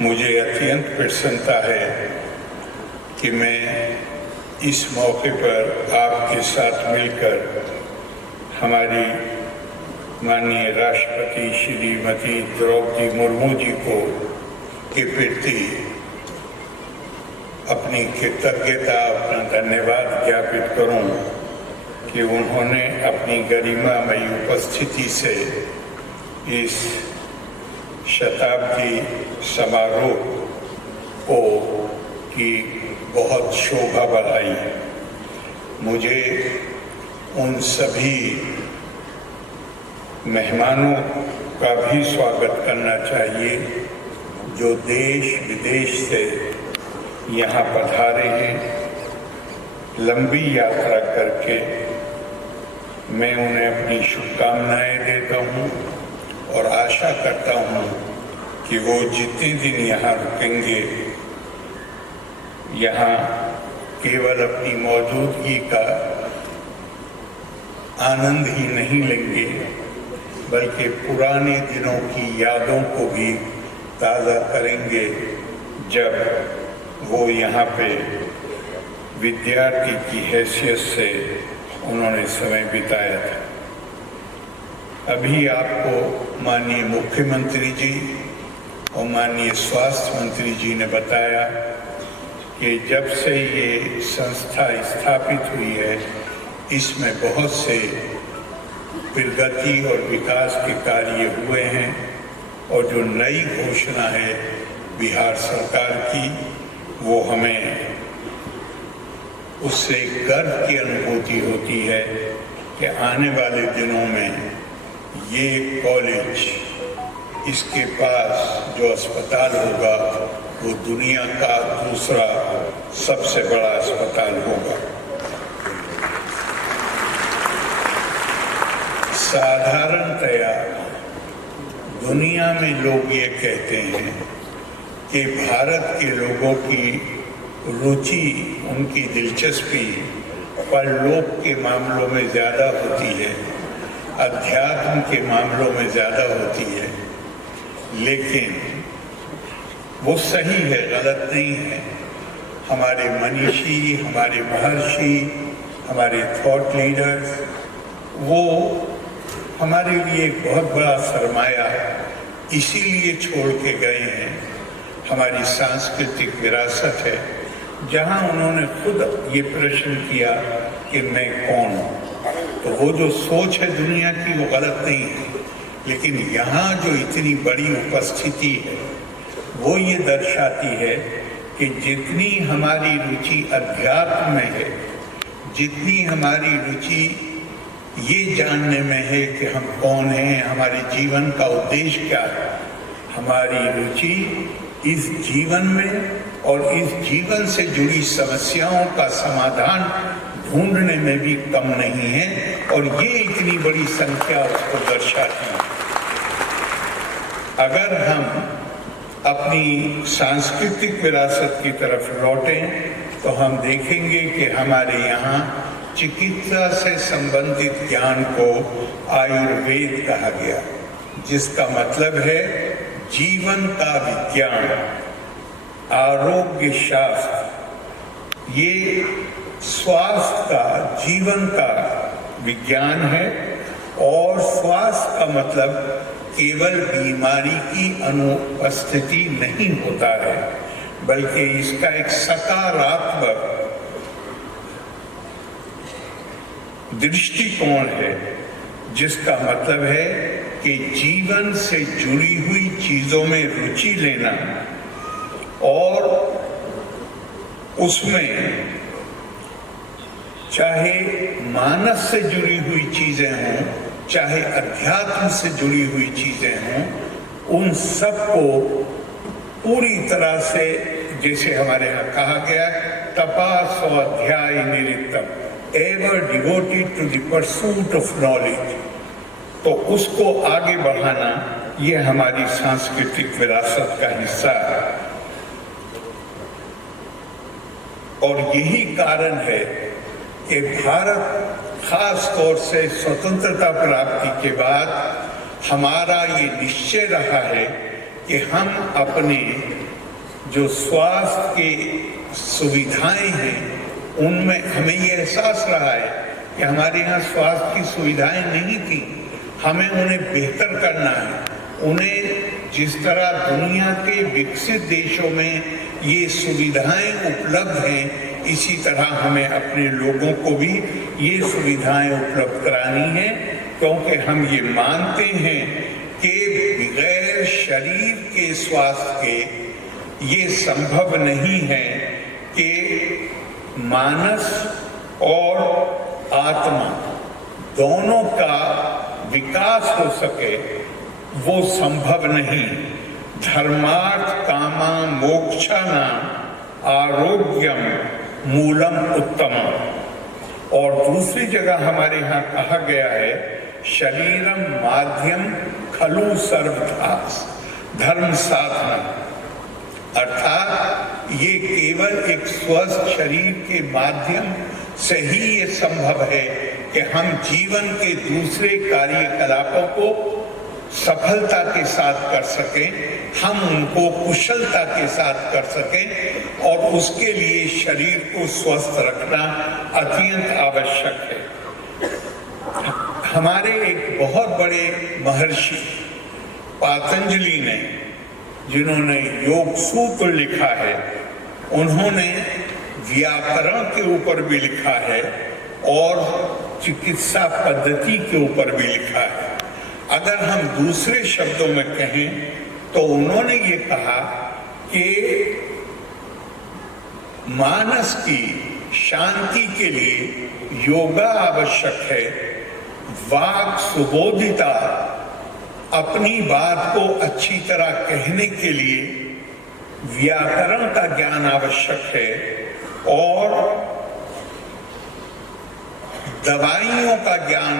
मुझे अत्यंत प्रसन्नता है कि मैं इस मौके पर आपके साथ मिलकर हमारी माननीय राष्ट्रपति श्रीमती द्रौपदी मुर्मू जी को के प्रति अपनी कृतज्ञता, अपना धन्यवाद ज्ञापित करूं कि उन्होंने अपनी गरिमामयी उपस्थिति से इस शताब्दी समारोह को की बहुत शोभा बढ़ाई। मुझे उन सभी मेहमानों का भी स्वागत करना चाहिए जो देश विदेश से यहाँ पधारे हैं लंबी यात्रा करके। मैं उन्हें अपनी शुभकामनाएं देता हूँ और आशा करता हूँ कि वो जितने दिन यहाँ रुकेंगे यहाँ केवल अपनी मौजूदगी का आनंद ही नहीं लेंगे बल्कि पुराने दिनों की यादों को भी ताज़ा करेंगे जब वो यहाँ पे विद्यार्थी की हैसियत से उन्होंने समय बिताया था। अभी आपको माननीय मुख्यमंत्री जी और माननीय स्वास्थ्य मंत्री जी ने बताया कि जब से ये संस्था स्थापित हुई है इसमें बहुत से प्रगति और विकास के कार्य हुए हैं और जो नई घोषणा है बिहार सरकार की वो हमें उससे गर्व की अनुभूति होती है कि आने वाले दिनों में ये कॉलेज, इसके पास जो अस्पताल होगा वो दुनिया का दूसरा सबसे बड़ा अस्पताल होगा। साधारणतया दुनिया में लोग ये कहते हैं कि भारत के लोगों की रुचि, उनकी दिलचस्पी परलोक के मामलों में ज़्यादा होती है, अध्यात्म के मामलों में ज़्यादा होती है। लेकिन वो सही है, गलत नहीं है। हमारे मनीषी, हमारे महर्षि, हमारे थॉट लीडर्स वो हमारे लिए एक बहुत बड़ा सरमाया इसीलिए छोड़ के गए हैं। हमारी सांस्कृतिक विरासत है जहां उन्होंने खुद ये प्रश्न किया कि मैं कौन हूँ। तो वो जो सोच है दुनिया की वो गलत नहीं है, लेकिन यहाँ जो इतनी बड़ी उपस्थिति है वो ये दर्शाती है कि जितनी हमारी रुचि अध्यात्म में है, जितनी हमारी रुचि ये जानने में है कि हम कौन हैं, हमारे जीवन का उद्देश्य क्या है, हमारी रुचि इस जीवन में और इस जीवन से जुड़ी समस्याओं का समाधान ढूंढने में भी कम नहीं है और ये इतनी बड़ी संख्या उसको दर्शाती है। अगर हम अपनी सांस्कृतिक विरासत की तरफ लौटें तो हम देखेंगे कि हमारे यहाँ चिकित्सा से संबंधित ज्ञान को आयुर्वेद कहा गया, जिसका मतलब है जीवन का विज्ञान, आरोग्य शास्त्र। ये स्वास्थ्य का, जीवन का विज्ञान है और स्वास्थ्य का मतलब केवल बीमारी की अनुपस्थिति नहीं होता है बल्कि इसका एक सकारात्मक दृष्टिकोण है, जिसका मतलब है कि जीवन से जुड़ी हुई चीजों में रुचि लेना और उसमें चाहे मानस से जुड़ी हुई चीजें हों, चाहे अध्यात्म से जुड़ी हुई चीजें हों, उन सबको पूरी तरह से, जैसे हमारे यहाँ कहा गया, तपा स्वाध्याय निरितम, ever devoted to the pursuit of knowledge, तो उसको आगे बढ़ाना ये हमारी सांस्कृतिक विरासत का हिस्सा है। और यही कारण है कि भारत खास तौर से स्वतंत्रता प्राप्ति के बाद हमारा ये निश्चय रहा है कि हम अपने जो स्वास्थ्य की सुविधाएं हैं उनमें हमें ये एहसास रहा है कि हमारे यहाँ स्वास्थ्य की सुविधाएं नहीं थी, हमें उन्हें बेहतर करना है। उन्हें जिस तरह दुनिया के विकसित देशों में ये सुविधाएं उपलब्ध हैं, इसी तरह हमें अपने लोगों को भी ये सुविधाएं उपलब्ध करानी है, क्योंकि हम ये मानते हैं कि बगैर शरीर के स्वास्थ्य के ये संभव नहीं है कि मानस और आत्मा दोनों का विकास हो सके, वो संभव नहीं। धर्मार्थ कामा मोक्षाणाम आरोग्यम मूलम उत्तमम। और दूसरी जगह हमारे यहाँ कहा गया है शरीरम माध्यम खलु सर्वथास धर्म साधना, अर्थात ये केवल एक स्वस्थ शरीर के माध्यम से ही ये संभव है कि हम जीवन के दूसरे कार्यकलापों को सफलता के साथ कर सकें, हम उनको कुशलता के साथ कर सकें, और उसके लिए शरीर को स्वस्थ रखना अत्यंत आवश्यक है। हमारे एक बहुत बड़े महर्षि पतंजलि ने, जिन्होंने योग सूत्र लिखा है, उन्होंने व्याकरण के ऊपर भी लिखा है और चिकित्सा पद्धति के ऊपर भी लिखा है। अगर हम दूसरे शब्दों में कहें तो उन्होंने ये कहा कि मानस की शांति के लिए योगा आवश्यक है, वाक सुबोधिता, अपनी बात को अच्छी तरह कहने के लिए व्याकरण का ज्ञान आवश्यक है, और दवाइयों का ज्ञान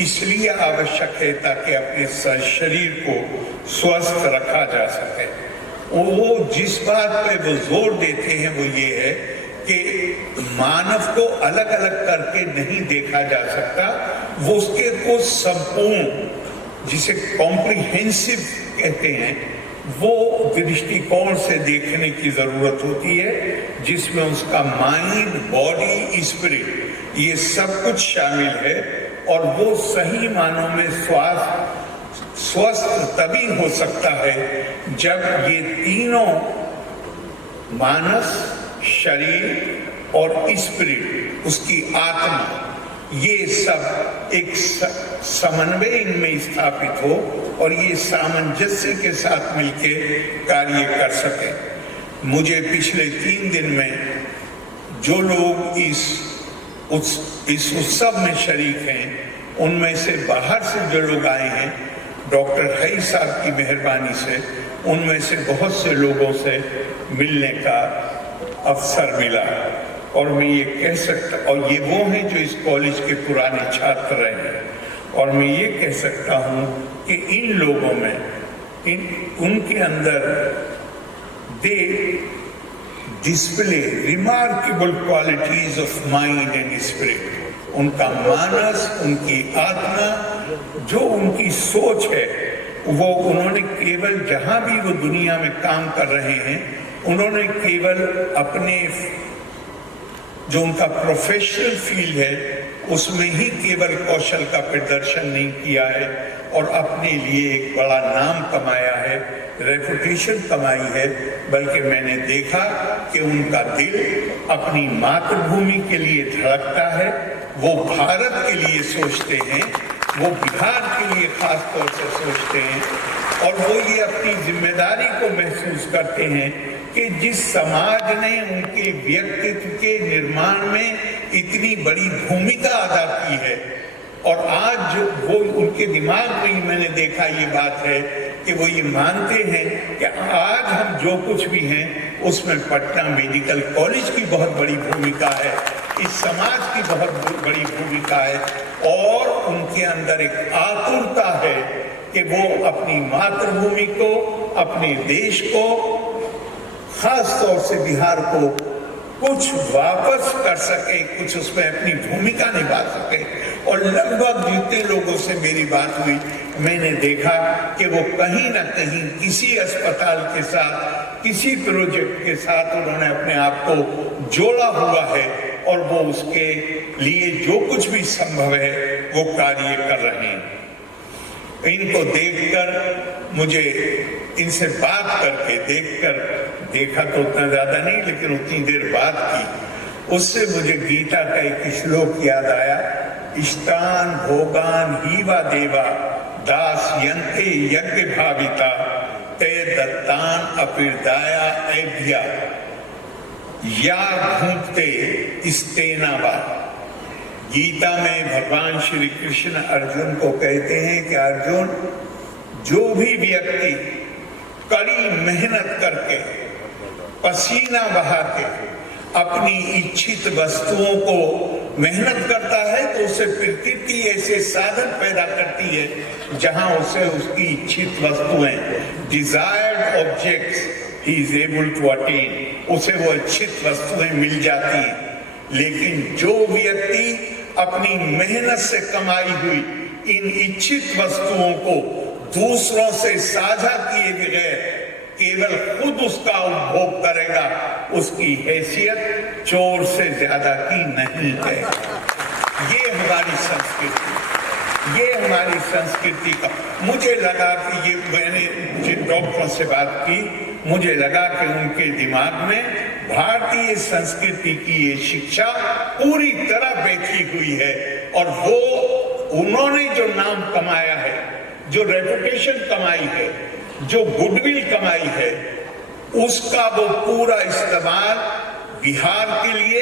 इसलिए आवश्यक है ताकि अपने शरीर को स्वस्थ रखा जा सके। वो जिस बात पे वो जोर देते हैं वो ये है कि मानव को अलग अलग करके नहीं देखा जा सकता, वो उसके को संपूर्ण, जिसे कॉम्प्रिहेंसिव कहते हैं, वो दृष्टिकोण से देखने की जरूरत होती है, जिसमें उसका माइंड, बॉडी, स्पिरिट ये सब कुछ शामिल है, और वो सही मानों में स्वस्थ तभी हो सकता है जब ये तीनों मानस, शरीर और स्पिरिट, उसकी आत्मा, ये सब एक समन्वय इनमें स्थापित हो और ये सामंजस्य के साथ मिलके कार्य कर सके। मुझे पिछले 3 दिन में जो लोग इस उत्सव में शरीक हैं, उनमें से बाहर से जो लोग आए हैं, डॉक्टर हई साहब की मेहरबानी से उनमें से बहुत से लोगों से मिलने का अवसर मिला, और मैं ये कह सकता, और ये वो हैं जो इस कॉलेज के पुराने छात्र रहे हैं, और मैं ये कह सकता हूँ कि इन लोगों में उनके अंदर they display remarkable qualities of mind and spirit. उनका मानस, उनकी आत्मा, जो उनकी सोच है, वो उन्होंने केवल जहाँ भी वो दुनिया में काम कर रहे हैं, उन्होंने केवल अपने जो उनका प्रोफेशनल फील्ड है उसमें ही केवल कौशल का प्रदर्शन नहीं किया है और अपने लिए एक बड़ा नाम कमाया है, रेपुटेशन कमाई है, बल्कि मैंने देखा कि उनका दिल अपनी मातृभूमि के लिए धड़कता है, वो भारत के लिए सोचते हैं, वो बिहार के लिए खास तौर से सोचते हैं, और वो ये अपनी जिम्मेदारी को महसूस करते हैं कि जिस समाज ने उनके व्यक्तित्व के निर्माण में इतनी बड़ी भूमिका अदा की है, और आज जो वो उनके दिमाग में ही मैंने देखा ये बात है कि वो ये मानते हैं कि आज हम जो कुछ भी हैं उसमें पटना मेडिकल कॉलेज की बहुत बड़ी भूमिका है, इस समाज की बहुत बड़ी भूमिका है, और उनके अंदर एक आतुरता है कि वो अपनी मातृभूमि को, अपने देश को, खास तौर से बिहार को कुछ वापस कर सके, कुछ उसमें अपनी भूमिका निभा सके। और लगभग जितने लोगों से मेरी बात हुई मैंने देखा कि वो कहीं ना कहीं किसी अस्पताल के साथ, किसी प्रोजेक्ट के साथ उन्होंने अपने आप को जोड़ा हुआ है और वो उसके लिए जो कुछ भी संभव है वो कार्य कर रहे हैं। इनको देखकर मुझे, इनसे बात करके, देखा तो उतना ज्यादा नहीं लेकिन उतनी देर बात की, उससे मुझे गीता का एक श्लोक याद आया, इष्टान भोगान हीवा देवा दास यंते यज्ञ भाविता ते दत्तान अपिर्दाया ऐभ्या या भूंकते इस्तेनावा। गीता में भगवान श्री कृष्ण अर्जुन को कहते हैं कि अर्जुन, जो भी व्यक्ति कड़ी मेहनत करके, पसीना बहा के अपनी इच्छित वस्तुओं को मेहनत करता है तो उसे प्रकृति ऐसे साधन पैदा करती है जहां उसे उसकी इच्छित वस्तुएं, डिजायर्ड ऑब्जेक्ट्स ही इज एबल टू अटेन, उसे वो इच्छित वस्तुएं मिल जाती हैं। लेकिन जो व्यक्ति अपनी मेहनत से कमाई हुई इन इच्छित वस्तुओं को दूसरों से साझा किए बगैर केवल खुद उसका उपभोग करेगा, उसकी हैसियत चोर से ज्यादा की नहीं है। ये हमारी संस्कृति का मुझे लगा कि ये, मैंने जिन डॉक्टरों से बात की, मुझे लगा कि उनके दिमाग में भारतीय संस्कृति की ये शिक्षा पूरी तरह बैठी हुई है और वो उन्होंने जो नाम कमाया है, जो रेपुटेशन कमाई है, जो गुडविल कमाई है, उसका वो पूरा इस्तेमाल बिहार के लिए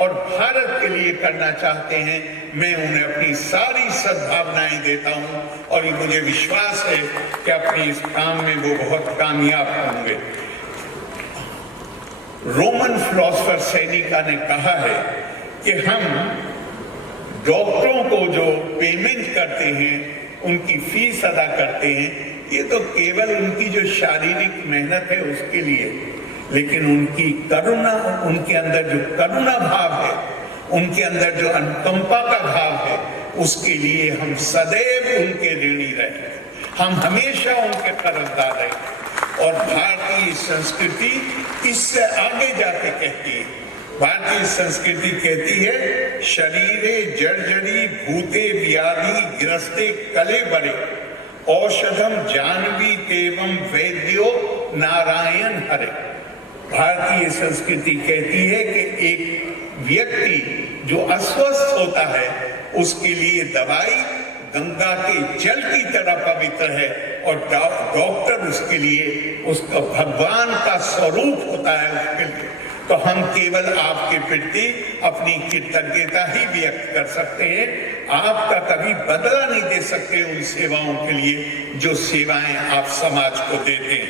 और भारत के लिए करना चाहते हैं। मैं उन्हें अपनी सारी सद्भावनाएं देता हूं और ये मुझे विश्वास है कि अपने इस काम में वो बहुत कामयाब होंगे। रोमन फिलोसोफर सेनेका ने कहा है कि हम डॉक्टरों को जो पेमेंट करते हैं, उनकी फीस अदा करते हैं, ये तो केवल उनकी जो शारीरिक मेहनत है उसके लिए, लेकिन उनकी करुणा, उनके अंदर जो करुणा भाव है, उनके अंदर जो अनुकंपा का भाव है, उसके लिए हम सदैव उनके ऋणी रहे, हम हमेशा उनके कर्जदार रहे। और भारतीय संस्कृति इससे आगे जाके कहती है, भारतीय संस्कृति कहती है, शरीरे जर्जरी भूते व्याधि ग्रस्ते कले बरे औषधम जानवी तेवं वैद्यो नारायण हरे। भारतीय संस्कृति कहती है कि एक व्यक्ति जो अस्वस्थ होता है उसके लिए दवाई गंगा के जल की तरह पवित्र है और डॉक्टर उसके लिए उसका भगवान का स्वरूप होता है उसके लिए। तो हम केवल आपके प्रति अपनी कृतज्ञता ही व्यक्त कर सकते हैं, आपका कभी बदला नहीं दे सकते उन सेवाओं के लिए जो सेवाएं आप समाज को देते हैं।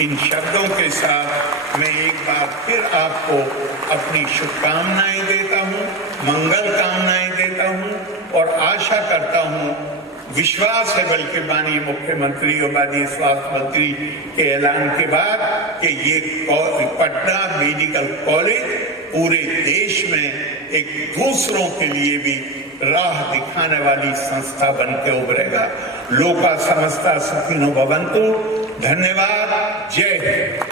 इन शब्दों के साथ मैं एक बार फिर आपको अपनी शुभकामनाएं देता हूं, मंगल कामनाएं देता हूं और आशा करता हूं, विश्वास है बल्कि माननीय मुख्यमंत्री और माननीय स्वास्थ्य मंत्री के ऐलान के बाद कि ये पटना मेडिकल कॉलेज पूरे देश में एक दूसरों के लिए भी राह दिखाने वाली संस्था बन के उभरेगा। लोका समस्ता सुखिनो भवन्तु। धन्यवाद। जय हिंद।